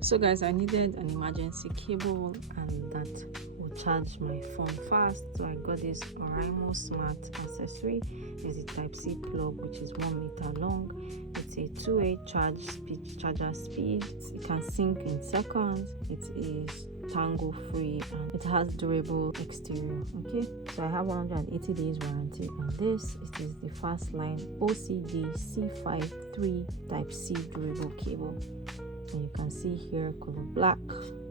So guys, I needed an emergency cable and that will charge my phone fast, so I got this Oraimo smart accessory. It's a Type C plug which is 1 meter long. It's a 2-way charger speed. It can sync in seconds. It is tangle free and it has durable exterior. Okay, so I have 180 days warranty on this. It is the Fastline OCD C53 Type C durable cable. And you can see here color black,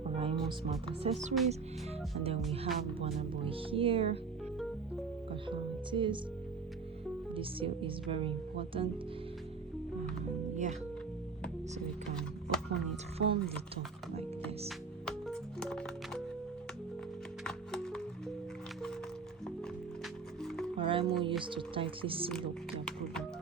Oraimo smart accessories, and then we have Boy here. Look at how it is. This seal is very important. Yeah, so we can open it from the top like this. Oraimo used to tightly seal up their product.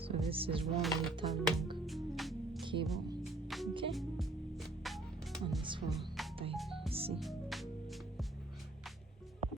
So this is 1 meter long cable, okay, and it's for Type C.